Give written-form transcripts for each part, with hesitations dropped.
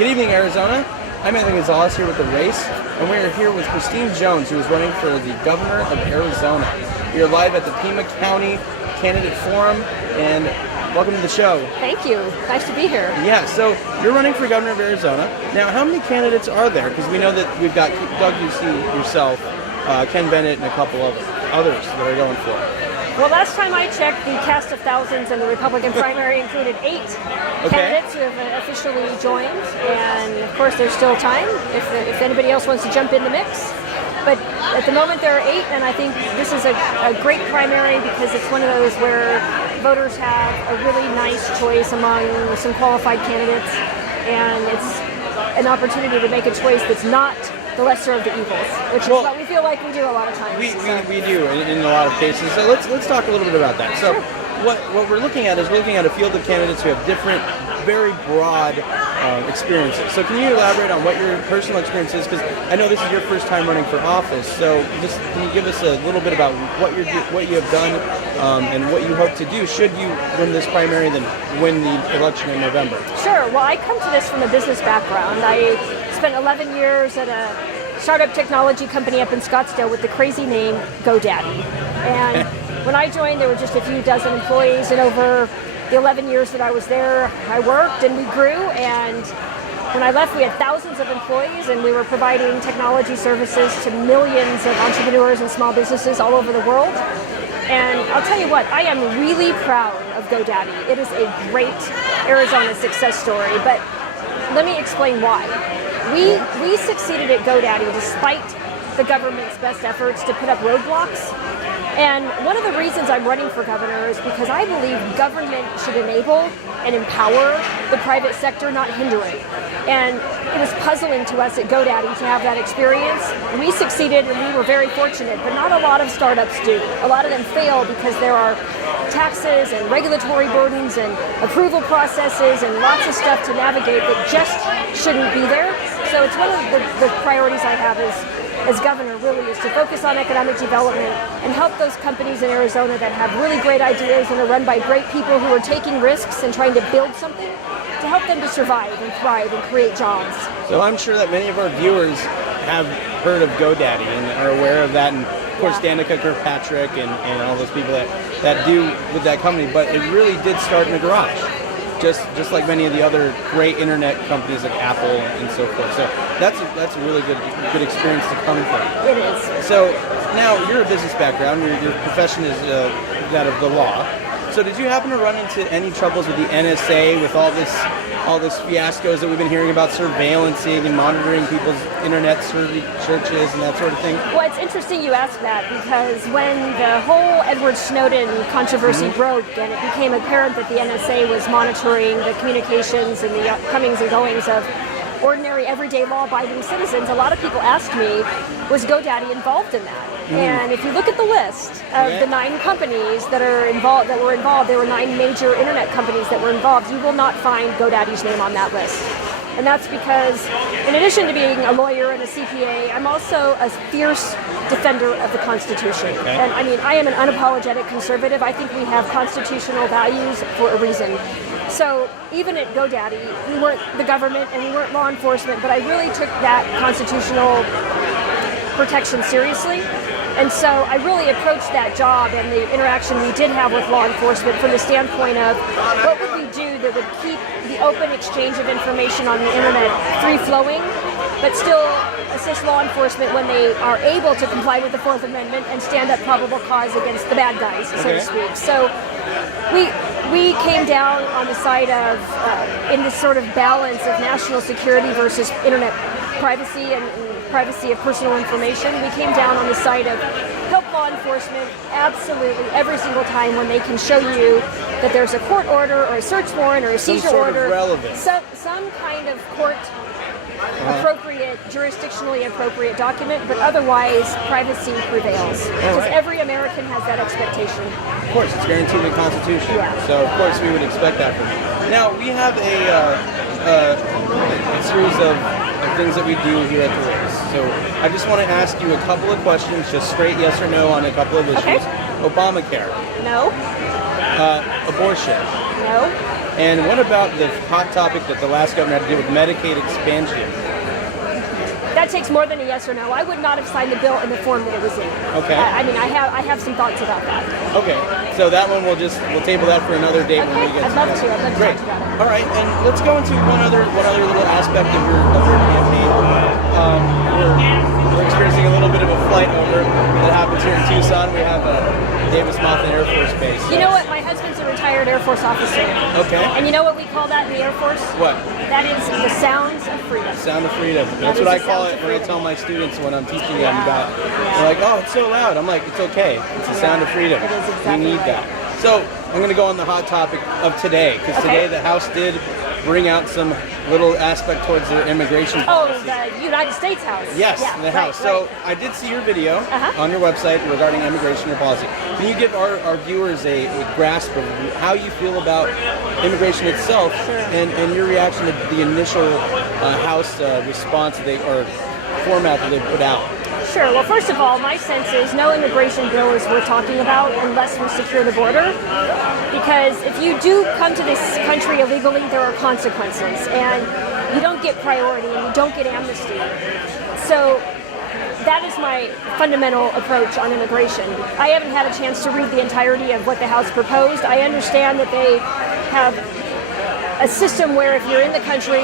Good evening, Arizona. I'm Anthony Gonzalez here with The Race, and we are here with Christine Jones, who is running for the governor of Arizona. We are live at the Pima County Candidate Forum, and welcome to the show. Thank you. Nice to be here. Yeah, so you're running for governor of Arizona. Now, how many candidates are there? Because we know that we've got Doug Ducey, yourself, Ken Bennett, and a couple of others that are going for it. Well, last time I checked, the cast of thousands in the Republican primary included 8 candidates who have officially joined, and of course there's still time if anybody else wants to jump in the mix. But at the moment there are 8, and I think this is a great primary because it's one of those where voters have a really nice choice among some qualified candidates, and it's an opportunity to make a choice that's not the lesser of the evils, which is what we feel like we do a lot of times. We do in a lot of cases. So let's talk a little bit about that. So what we're looking at is a field of candidates who have different, very broad experiences. So can you elaborate on what your personal experience is? Because I know this is your first time running for office. So just can you give us a little bit about what you have done and what you hope to do should you win this primary and then win the election in November? Sure. Well, I come to this from a business background. I spent 11 years at a startup technology company up in Scottsdale with the crazy name GoDaddy. And when I joined, there were just a few dozen employees, and over the 11 years that I was there, I worked and we grew. And when I left, we had thousands of employees, and we were providing technology services to millions of entrepreneurs and small businesses all over the world. And I'll tell you what, I am really proud of GoDaddy. It is a great Arizona success story, but let me explain why. We succeeded at GoDaddy despite the government's best efforts to put up roadblocks. And one of the reasons I'm running for governor is because I believe government should enable and empower the private sector, not hinder it. And it was puzzling to us at GoDaddy to have that experience. We succeeded and we were very fortunate, but not a lot of startups do. A lot of them fail because there are taxes and regulatory burdens and approval processes and lots of stuff to navigate that just shouldn't be there. So it's one of the priorities I have as governor really is to focus on economic development and help those companies in Arizona that have really great ideas and are run by great people who are taking risks and trying to build something to help them to survive and thrive and create jobs. So I'm sure that many of our viewers have heard of GoDaddy and are aware of that, and of course Danica Kirkpatrick and all those people that do with that company, but it really did start in a garage. Just like many of the other great internet companies like Apple and so forth. So that's a really good experience to come from. It is. So now you're a business background. Your profession is that of the law. So did you happen to run into any troubles with the NSA with all this fiascos that we've been hearing about surveillancing and monitoring people's internet searches and that sort of thing? Well, it's interesting you ask that because when the whole Edward Snowden controversy broke and it became apparent that the NSA was monitoring the communications and the comings and goings of ordinary, everyday, law-abiding citizens, a lot of people asked me, was GoDaddy involved in that? And if you look at the list of the 9 companies that were involved, there were 9 major internet companies that were involved. You will not find GoDaddy's name on that list. And that's because, in addition to being a lawyer and a CPA, I'm also a fierce defender of the Constitution. Okay. And I mean, I am an unapologetic conservative. I think we have constitutional values for a reason. So even at GoDaddy, we weren't the government and we weren't law enforcement, but I really took that constitutional protection seriously. And so I really approached that job and the interaction we did have with law enforcement from the standpoint of what would we do that would keep the open exchange of information on the internet free-flowing, but still assist law enforcement when they are able to comply with the Fourth Amendment and stand up probable cause against the bad guys, so to speak. So we came down on the side of, in this sort of balance of national security versus internet privacy and privacy of personal information, we came down on the side of help law enforcement absolutely every single time when they can show you that there's a court order or a search warrant or a seizure order, some kind of court appropriate, jurisdictionally appropriate document, but otherwise privacy prevails. Because every American has that expectation. Of course, it's guaranteed in the Constitution. Yeah. So of course we would expect that from you. Now we have a series of things that we do here at The Race. So I just want to ask you a couple of questions, just straight yes or no on a couple of issues. Okay. Obamacare. No. Abortion. No. And what about the hot topic that the last governor had to do with Medicaid expansion? That takes more than a yes or no. I would not have signed the bill in the form that it was in. Okay. I mean, I have some thoughts about that. Okay, so that one we'll table that for another date when we Okay, get I'd love that. to. I'd love to Great. talk about it. All right, and let's go into one other little aspect of your campaign. We're experiencing a little bit of a flight over that happens here in Tucson. We have Davis-Monthan Air Force Base. You know what? My husband's a retired Air Force officer. Okay. And you know what we call that in the Air Force? What? That is the sounds of freedom. Sound of freedom. That's is what I the call sounds it of when I freedom. tell my students when I'm teaching them about. Yeah. They're like, "Oh, it's so loud." I'm like, "It's okay. It's the sound of freedom. It is exactly we need right. that." So I'm going to go on the hot topic of today because Okay. today the House did bring out some little aspect towards their immigration Oh, policy. the United States House. Yes, Yeah, the right, House. right. So I did see your video Uh-huh. on your website regarding immigration or policy. Can you give our viewers a grasp of how you feel about immigration itself and your reaction to the initial House response or format that they put out? Sure. Well, first of all, my sense is no immigration bill is worth talking about unless we secure the border. Because if you do come to this country illegally, there are consequences. And you don't get priority and you don't get amnesty. So that is my fundamental approach on immigration. I haven't had a chance to read the entirety of what the House proposed. I understand that they have a system where if you're in the country,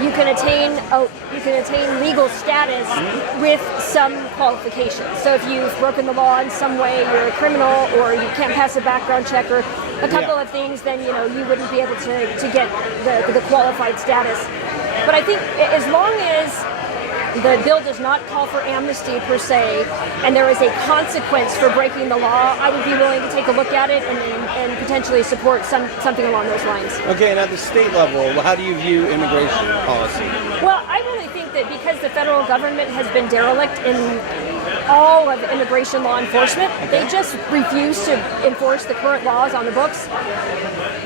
you can attain legal status with some qualifications. So if you've broken the law in some way, you're a criminal, or you can't pass a background check, or a couple of things, then you wouldn't be able to get the qualified status. But I think as long as the bill does not call for amnesty per se, and there is a consequence for breaking the law, I would be willing to take a look at it and potentially support something along those lines. Okay, and at the state level, how do you view immigration policy? Well, I really think that because the federal government has been derelict in all of immigration law enforcement, they just refuse to enforce the current laws on the books.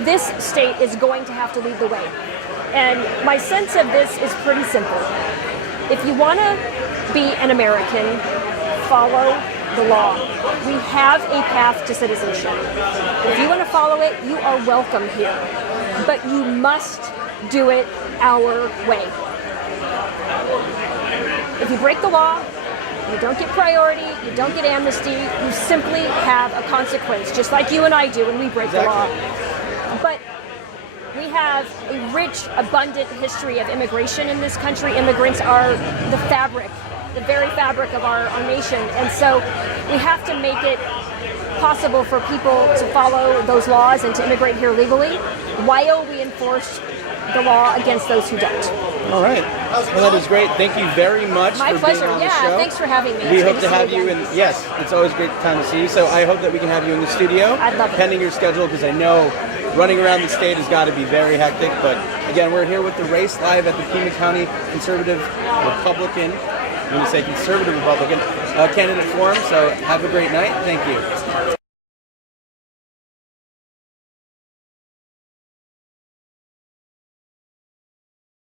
This state is going to have to lead the way. And my sense of this is pretty simple. If you want to be an American, follow the law. We have a path to citizenship. If you want to follow it, you are welcome here. But you must do it our way. If you break the law, you don't get priority, you don't get amnesty, you simply have a consequence, just like you and I do when we break the law. But we have a rich, abundant history of immigration in this country. Immigrants are the fabric, the very fabric of our nation. And so we have to make it possible for people to follow those laws and to immigrate here legally while we enforce the law against those who don't. All right. Well, that is great. Thank you very much My for pleasure. being on the Yeah, show. thanks for having me. We It's hope good to see have you again. in. Yes, it's always a great time to see you. So I hope that we can have you in the studio. I'd love it. Pending your schedule, because I know running around the state has got to be very hectic. But again, we're here with the race live at the Pima County Conservative Republican. I'm going to say Conservative Republican candidate forum. So have a great night. Thank you.